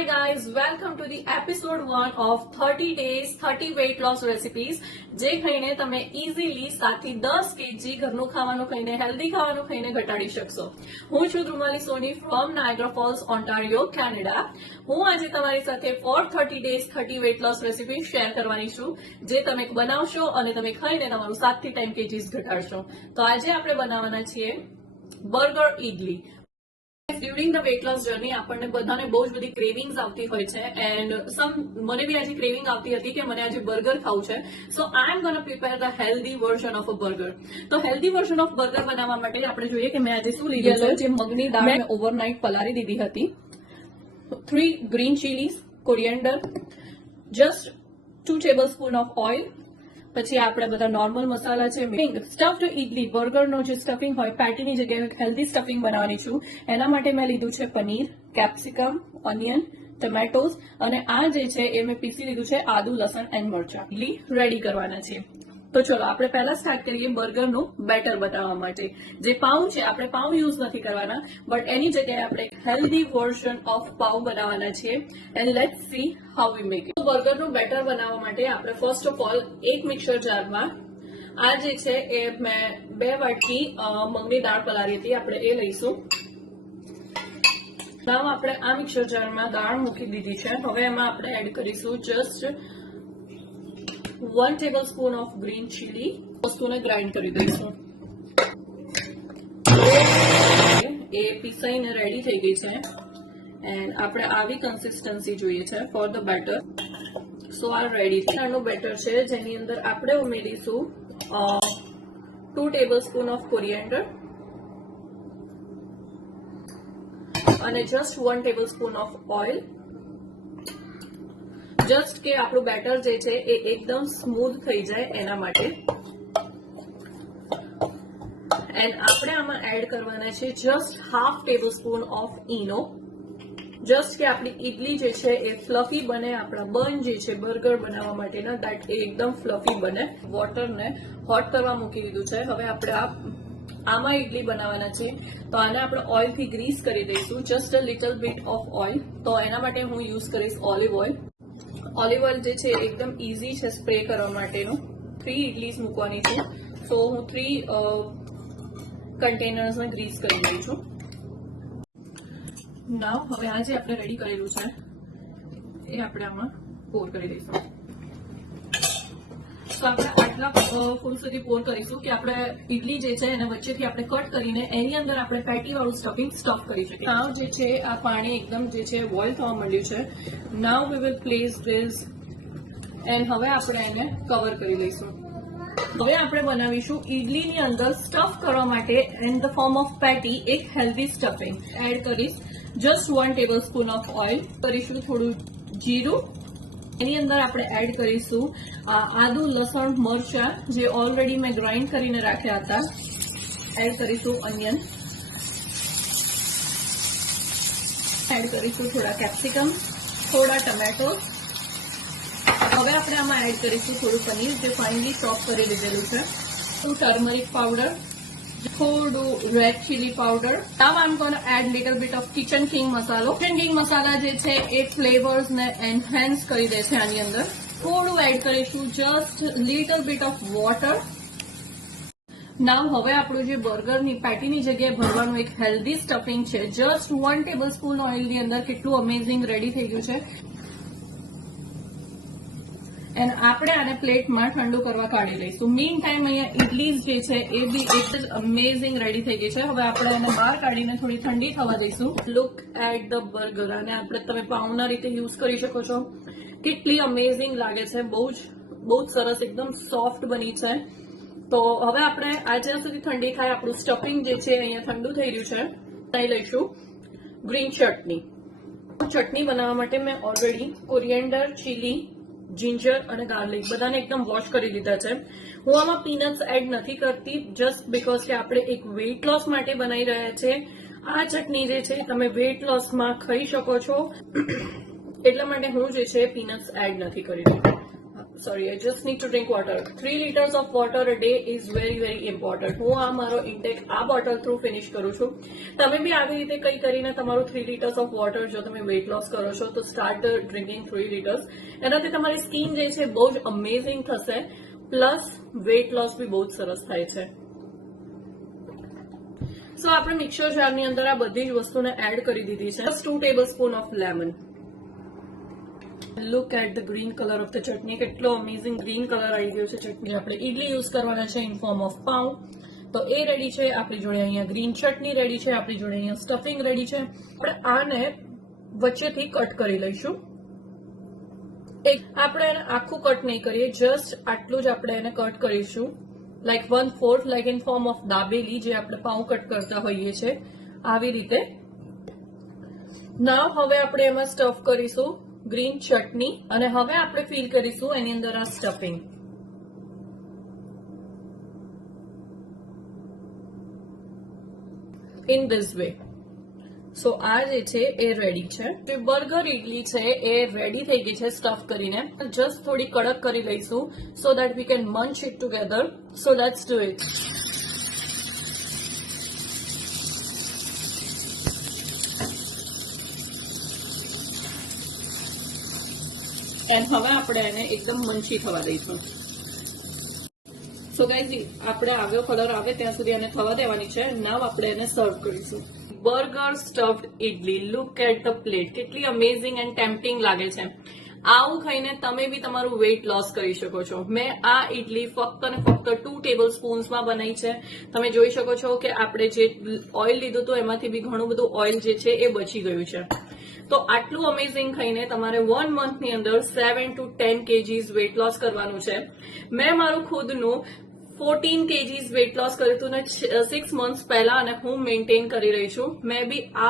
Hi guys, welcome to the episode 1 of 30 days 30 weight loss recipes જે ખાઈને તમે easily 7 થી 10 kg ઘરનું ખાવાનું ખાઈને હેલ્ધી ખાવાનું ખાઈને ઘટાડી શકશો। હું છું Dhrumali Soni from Niagara Falls Ontario Canada. હું આજે તમારી સાથે for 30 days 30 weight loss recipes share કરવાની છું જે તમે બનાવશો અને તમે ખાઈને તમારું 7 થી 10 kg ઘટાડશો। તો આજે આપણે બનાવવાના છીએ burger idli. During the weight loss journey આપણને બધાને બહુ જ બધી ક્રેવિંગ્સ આવતી હોય છે એન્ડ મને બી આજે ક્રેવિંગ આવતી હતી કે મને આજે બર્ગર ખાવું છે। So I am gonna prepare the healthy version of a burger. તો હેલ્ધી વર્ઝન ઓફ બર્ગર બનાવવા માટે આપણે જોઈએ કે મેં આજે શું લીધું છે। જે મગની દાળ મેં ઓવરનાઇટ પલાળી દીધી હતી, 3 green chillies, coriander, just 2 tablespoon of oil, પછી આપણે બધા નોર્મલ મસાલા છે। સ્ટફ્ડ ઇડલી બર્ગરનો જે સ્ટફિંગ હોય પેટીની જગ્યાએ હેલ્ધી સ્ટફિંગ બનાવવાની છું। એના માટે મેં લીધું છે પનીર, કેપ્સિકમ, ઓનિયન, ટમેટોઝ અને આ જે છે એ મેં પીસી લીધું છે આદુ, લસણ એન્ડ મરચા। ઇડલી રેડી કરવાના છે। તો ચલો આપણે પહેલા સ્ટાર્ટ કરીએ બર્ગરનું બેટર બનાવવા માટે। જે પાઉં છે આપણે પાઉં યુઝ નથી કરવાના, બટ એની જગ્યાએ આપણે હેલ્ધી વર્ઝન ઓફ પાઉં બનાવવાના છીએ and let's see how we make it. બર્ગરનું બેટર બનાવવા માટે આપણે ફર્સ્ટ ઓફ ઓલ એક મિક્સર જારમાં આ જે છે એ મેં 2 વાટકી મગની દાળ પલાળી હતી, આપણે એ લઈશું। now આપણે આ મિક્સર જારમાં દાળ મૂકી દીધી છે। હવે એમાં આપણે એડ કરીશું just 1 tablespoon of green chili। વસ્તુને ગ્રાઇન્ડ કરી દઈશું। એ પીસાઈને રેડી થઈ ગઈ છે એન્ડ આપણે આવી કન્સિસ્ટન્સી જોઈએ છે ફોર ધ બેટર। સો આ રેડી છે। આનું બેટર છે જેની અંદર આપણે ઉમેરીશું 2 tablespoon of coriander અને just 1 tablespoon of oil। Just કે આપણું બેટર જે છે એ એકદમ સ્મૂથ થઈ જાય એના માટે। એન્ડ આપણે આમાં એડ કરવાના છે just half tablespoon of Eno. Just કે આપણી ઇડલી જે છે એ ફ્લફી બને, આપણા બન જે છે બર્ગર બનાવવા માટેના દેટ એ એકદમ ફ્લફી બને। વોટરને હોટ કરવા મૂકી દીધું છે। હવે આપણે આમાં ઇડલી બનાવવાના છે તો આને આપણે ઓઇલથી ગ્રીસ કરી દઈશું, just a little bit of oil. તો એના માટે હું યુઝ કરીશ ઓલિવ ઓઇલ। ઓલિવ ઓઇલ જે છે એકદમ ઇઝી છે સ્પ્રે કરવા માટેનું। 3 ઇડલીઝ મૂકવાની છે, સો હું 3 કન્ટેનર્સને ગ્રીસ કરી દઈ છું। નાવ હવે આ જે આપણે રેડી કરેલું છે એ આપણે આમાં પોર કરી દઈશું। તો આપણે આટલા ફૂલ સુધી પોર કરીશું કે આપણે ઇડલી જે છે એને વચ્ચેથી આપણે કટ કરીને એની અંદર આપણે પેટી વાળું સ્ટફિંગ સ્ટફ કરી શકીએ। નાવ જે છે આ પાણી એકદમ જે છે બોઇલ થવા માંડ્યું છે। Now we will place this and હવે આપણે એને કવર કરી લઈશું। હવે આપણે બનાવીશું ઇડલીની અંદર સ્ટફ કરવા માટે ઇન ધ ફોર્મ ઓફ પેટી એક હેલ્ધી સ્ટફિંગ। એડ કરીશ જસ્ટ 1 ટેબલસ્પૂન ઓફ ઓઇલ, કરીશું થોડું જીરું, એની અંદર આપણે એડ કરીશું આદુ, લસણ, મરચા જે ઓલરેડી મેં ગ્રાઇન્ડ કરીને રાખ્યા હતા। એડ કરીશું ઓનિયન, એડ કરીશું થોડા કેપ્સિકમ, થોડા ટમેટો। હવે આપણે આમાં એડ કરીશું થોડું પનીર જે ફાઇનલી ચોપ કરી લીધેલું છે, થોડું ટર્મરિક પાવડર, થોડું red chilli powder. Now I am gonna add little bit of Kitchen King મસાલો। કિચન કિંગ મસાલા જે છે એ ફ્લેવર્સને એન્હાન્સ કરી દે છે આની અંદર। થોડું એડ કરીશું just little bit of water. Now હવે આપણું જે બર્ગરની પેટીની જગ્યાએ ભરવાનું એક હેલ્ધી સ્ટફિંગ છે જસ્ટ 1 ટેબલસ્પૂન ઓઇલની અંદર કેટલું અમેઝિંગ રેડી થઈ ગયું છે। એન્ડ આપણે આને પ્લેટમાં ઠંડુ કરવા કાઢી લઈશું। મીન ટાઈમ અહીંયા ઇડલીઝ જે છે એ બી એક જ અમેઝિંગ રેડી થઈ ગઈ છે। હવે આપણે એને બહાર કાઢીને થોડી ઠંડી થવા દઈશું। લુક એટ ધ બર્ગર, અને આપણે તમે પાઉંના રીતે યુઝ કરી શકો છો। કેટલી અમેઝિંગ લાગે છે, બહુ જ સરસ, એકદમ સોફ્ટ બની છે। તો હવે આપણે આ જ્યાં સુધી ઠંડી થાય આપણું સ્ટફિંગ જે છે અહીંયા ઠંડુ થઈ રહ્યું છે, ત્યાં લઈશું ગ્રીન ચટણી। ચટણી બનાવવા માટે મેં ઓલરેડી કોરિએન્ડર, ચીલી, જિંજર અને ગાર્લિક બધાને એકદમ વોશ કરી લીધા છે। હું આમાં પીનટ્સ એડ નથી કરતી જસ્ટ બીકોઝ કે આપણે એક વેઇટ લોસ માટે બનાવી રહ્યા છે। આ ચટણી જે છે તમે વેઇટ લોસમાં ખાઈ શકો છો, એટલા માટે હું જે છે પીનટ્સ એડ નથી કરી રહી। sorry, I just need to drink water. 3 liters of water a day is very very important. હું આ મારો ઇન્ટેક આ બોટલ થ્રુ ફિનિશ કરું છું. તમે બી આવી રીતે કઈ કરીને તમારું 3 liters of water જો તમે વેઇટ લોસ કરો છો તો સ્ટાર્ટ ડ્રિંકિંગ 3 liters. એનાથી તમારી સ્કિન જે છે બહુ જ અમેઝિંગ થશે, પ્લસ વેઇટ લોસ બી બહુ જ સરસ થાય છે. સો આપણે મિક્સર જારની અંદર આ બધી જ વસ્તુને એડ કરી દીધી છે. 2 tablespoon of lemon. Look at the green colour of the chutney. કેટલો અમેઝિંગ ગ્રીન કલર આવી ગયો છે ચટણી. આપણે ઇડલી યુઝ કરવાના છે ઇન ફોર્મ ઓફ પાઉં, તો એ રેડી છે. આપણી જોડે અહીંયા ગ્રીન ચટણી રેડી છે. આપણી જોડે અહીંયા સ્ટફિંગ રેડી છે. આપણે આને વચ્ચેથી કટ કરી લઈશું. આપણે એને આખું કટ નહીં કરીએ, જસ્ટ આટલું જ આપણે એને કટ કરીશું, like 1/4, like in form of dabeli જે આપણે પાઉં કટ કરતા હોઈએ છીએ આવી રીતે. નાવ હવે આપણે એમાં સ્ટફ કરીશું ગ્રીન ચટણી, અને હવે આપણે ફિલ કરીશું એની અંદર આ stuffing. In this way. So આ જે છે એ રેડી છે. જે બર્ગર ઇડલી છે એ રેડી થઈ ગઈ છે સ્ટફ કરીને. જસ્ટ થોડી કડક કરી લઈશું સો દેટ વી કેન મંચ it together. So let's do it. And હવે આપણે એને એકદમ મંચી થવા દઈશું. સો ગાઈઝ આપણે આવ્યો કલર આવે ત્યાં સુધી એને થવા દેવાની છે. નાવ આપણે એને સર્વ કરીશું. Burger stuffed idli. Look at the plate. કેટલી અમેઝિંગ એન્ડ ટેમ્પટિંગ લાગે છે. આવું ખાઈને તમે બી તમારું વેઇટ લોસ કરી શકો છો. મેં આ ઇડલી ફક્ત ને ફક્ત 2 tablespoonsમાં બનાવી છે. તમે જોઈ શકો છો કે આપણે જે ઓઇલ લીધું હતું એમાંથી બી ઘણું બધું ઓઇલ જે છે એ બચી ગયું છે. તો આટલું અમેઝિંગ ખાઈને તમારે 1 monthની અંદર 7 to 10 kgs વેઇટ લોસ કરવાનું છે. મેં મારું ખુદનું 14 kgs વેઇટ લોસ કર્યું હતું ને 6 months પહેલા, અને હું મેન્ટેન કરી રહી છું. મેં બી આ